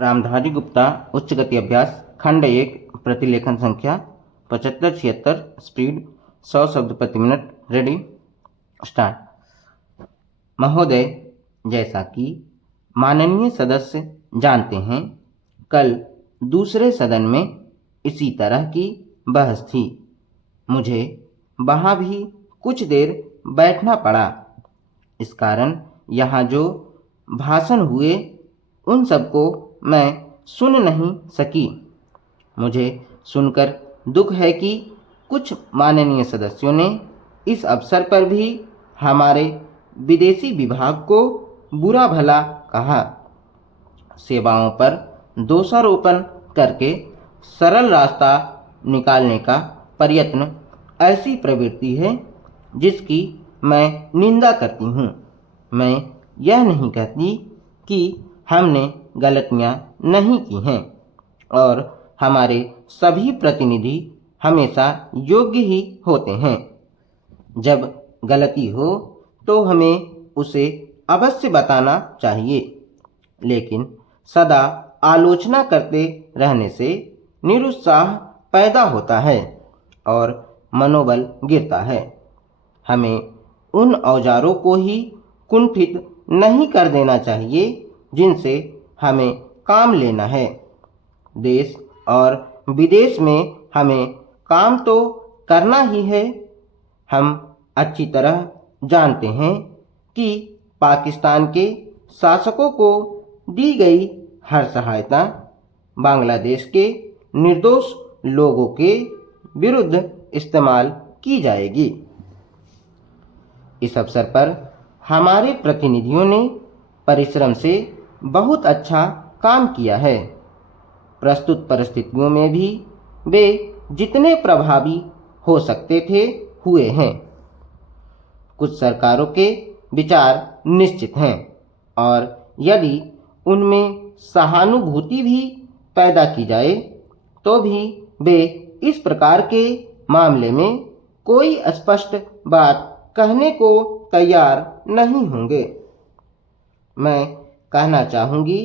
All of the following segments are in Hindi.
रामधारी गुप्ता उच्च गति अभ्यास खंड 1 प्रतिलेखन संख्या 7576 स्पीड 100 शब्द प्रति मिनट। Ready start. महोदय, जैसा कि माननीय सदस्य जानते हैं, कल दूसरे सदन में इसी तरह की बहस थी। मुझे वहाँ भी कुछ देर बैठना पड़ा। इस कारण यहाँ जो भाषण हुए उन सबको मैं सुन नहीं सकी। मुझे सुनकर दुख है कि कुछ माननीय सदस्यों ने इस अवसर पर भी हमारे विदेशी विभाग को बुरा भला कहा। सेवाओं पर दोषारोपण करके सरल रास्ता निकालने का प्रयत्न ऐसी प्रवृत्ति है जिसकी मैं निंदा करती हूँ। मैं यह नहीं कहती कि हमने गलतियाँ नहीं की हैं और हमारे सभी प्रतिनिधि हमेशा योग्य ही होते हैं। जब गलती हो तो हमें उसे अवश्य बताना चाहिए, लेकिन सदा आलोचना करते रहने से निरुत्साह पैदा होता है और मनोबल गिरता है। हमें उन औजारों को ही कुंठित नहीं कर देना चाहिए जिनसे हमें काम लेना है। देश और विदेश में हमें काम तो करना ही है। हम अच्छी तरह जानते हैं कि पाकिस्तान के शासकों को दी गई हर सहायता बांग्लादेश के निर्दोष लोगों के विरुद्ध इस्तेमाल की जाएगी। इस अवसर पर हमारे प्रतिनिधियों ने परिश्रम से बहुत अच्छा काम किया है। प्रस्तुत परिस्थितियों में भी वे जितने प्रभावी हो सकते थे हुए हैं। कुछ सरकारों के विचार निश्चित हैं और यदि उनमें सहानुभूति भी पैदा की जाए तो भी वे इस प्रकार के मामले में कोई स्पष्ट बात कहने को तैयार नहीं होंगे। मैं कहना चाहूँगी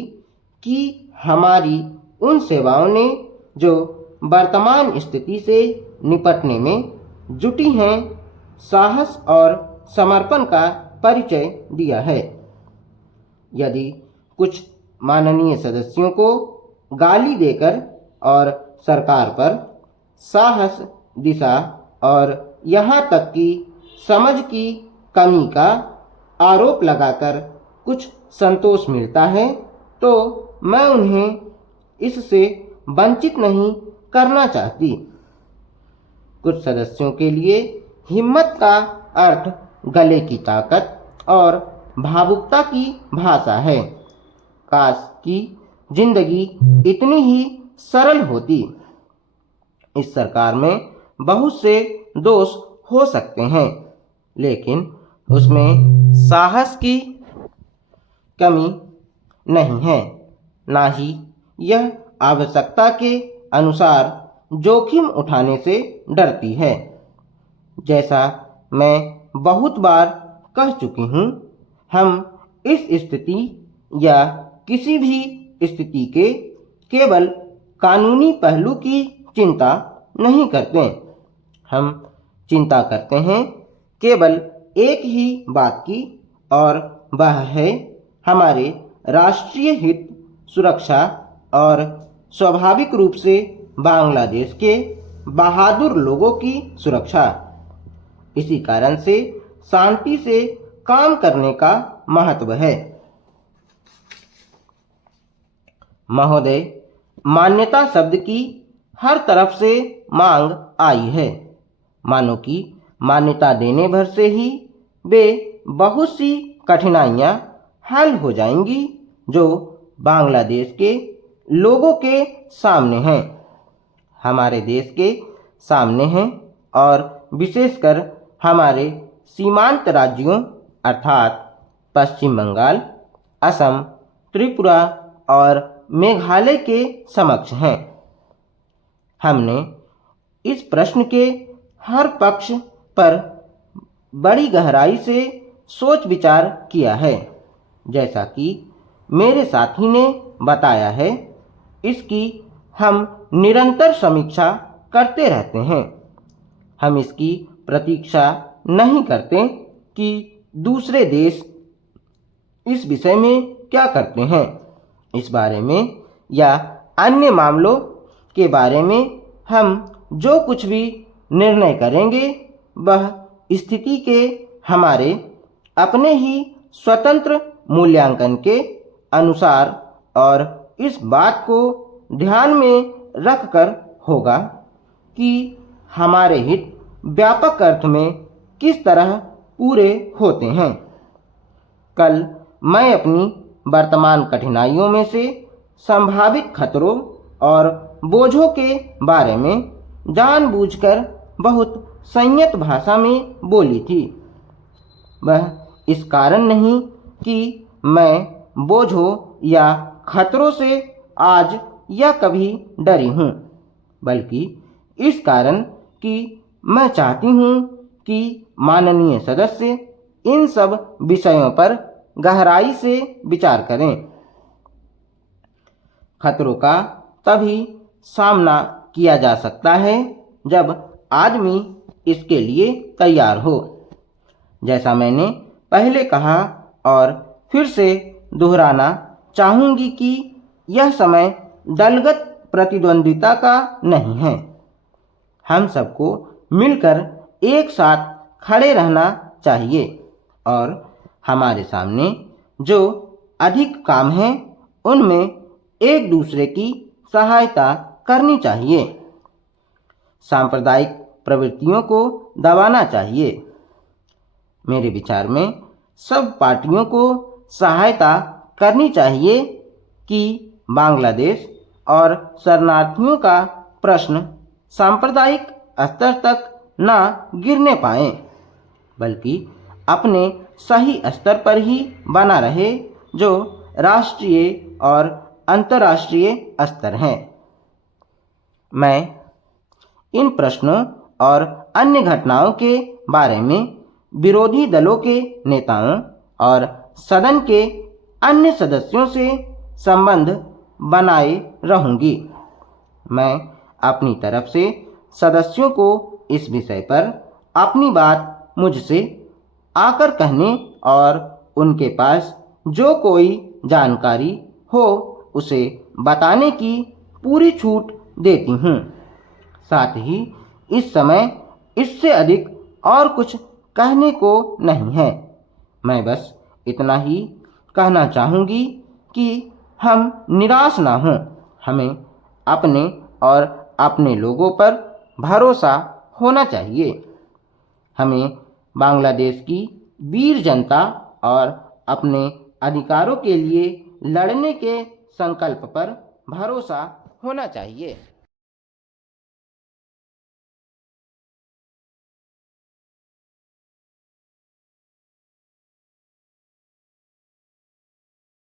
कि हमारी उन सेवाओं ने जो वर्तमान स्थिति से निपटने में जुटी हैं, साहस और समर्पण का परिचय दिया है। यदि कुछ माननीय सदस्यों को गाली देकर और सरकार पर साहस, दिशा और यहाँ तक कि समझ की कमी का आरोप लगाकर कुछ संतोष मिलता है तो मैं उन्हें इससे वंचित नहीं करना चाहती। कुछ सदस्यों के लिए हिम्मत का अर्थ गले की ताकत और भावुकता की भाषा है। काश की जिंदगी इतनी ही सरल होती। इस सरकार में बहुत से दोष हो सकते हैं, लेकिन उसमें साहस की कमी नहीं है, ना ही यह आवश्यकता के अनुसार जोखिम उठाने से डरती है। जैसा मैं बहुत बार कह चुकी हूँ, हम इस स्थिति या किसी भी स्थिति के केवल कानूनी पहलू की चिंता नहीं करते। हम चिंता करते हैं केवल एक ही बात की, और वह है हमारे राष्ट्रीय हित, सुरक्षा और स्वाभाविक रूप से बांग्लादेश के बहादुर लोगों की सुरक्षा। इसी कारण से शांति से काम करने का महत्व है। महोदय, मान्यता शब्द की हर तरफ से मांग आई है। मानो कि मान्यता देने भर से ही वे बहुत सी कठिनाइयाँ हल हो जाएंगी जो बांग्लादेश के लोगों के सामने हैं, हमारे देश के सामने हैं और विशेषकर हमारे सीमांत राज्यों अर्थात पश्चिम बंगाल, असम, त्रिपुरा और मेघालय के समक्ष हैं। हमने इस प्रश्न के हर पक्ष पर बड़ी गहराई से सोच विचार किया है। जैसा कि मेरे साथी ने बताया है, इसकी हम निरंतर समीक्षा करते रहते हैं। हम इसकी प्रतीक्षा नहीं करते कि दूसरे देश इस विषय में क्या करते हैं। इस बारे में या अन्य मामलों के बारे में हम जो कुछ भी निर्णय करेंगे वह स्थिति के हमारे अपने ही स्वतंत्र मूल्यांकन के अनुसार और इस बात को ध्यान में रखकर होगा कि हमारे हित व्यापक अर्थ में किस तरह पूरे होते हैं। कल मैं अपनी वर्तमान कठिनाइयों में से संभावित खतरों और बोझों के बारे में जानबूझकर बहुत संयत भाषा में बोली थी। वह इस कारण नहीं कि मैं बोझों या खतरों से आज या कभी डरी हूँ, बल्कि इस कारण कि मैं चाहती हूँ कि माननीय सदस्य इन सब विषयों पर गहराई से विचार करें। खतरों का तभी सामना किया जा सकता है जब आदमी इसके लिए तैयार हो। जैसा मैंने पहले कहा और फिर से दोहराना चाहूँगी कि यह समय दलगत प्रतिद्वंद्विता का नहीं है। हम सबको मिलकर एक साथ खड़े रहना चाहिए और हमारे सामने जो अधिक काम हैं उनमें एक दूसरे की सहायता करनी चाहिए। सांप्रदायिक प्रवृत्तियों को दबाना चाहिए। मेरे विचार में सब पार्टियों को सहायता करनी चाहिए कि बांग्लादेश और शरणार्थियों का प्रश्न सांप्रदायिक स्तर तक न गिरने पाए, बल्कि अपने सही स्तर पर ही बना रहे जो राष्ट्रीय और अंतर्राष्ट्रीय स्तर हैं। मैं इन प्रश्नों और अन्य घटनाओं के बारे में विरोधी दलों के नेताओं और सदन के अन्य सदस्यों से संबंध बनाए रहूँगी। मैं अपनी तरफ से सदस्यों को इस विषय पर अपनी बात मुझसे आकर कहने और उनके पास जो कोई जानकारी हो उसे बताने की पूरी छूट देती हूँ। साथ ही इस समय इससे अधिक और कुछ कहने को नहीं है। मैं बस इतना ही कहना चाहूँगी कि हम निराश ना हों। हमें अपने और अपने लोगों पर भरोसा होना चाहिए। हमें बांग्लादेश की वीर जनता और अपने अधिकारों के लिए लड़ने के संकल्प पर भरोसा होना चाहिए।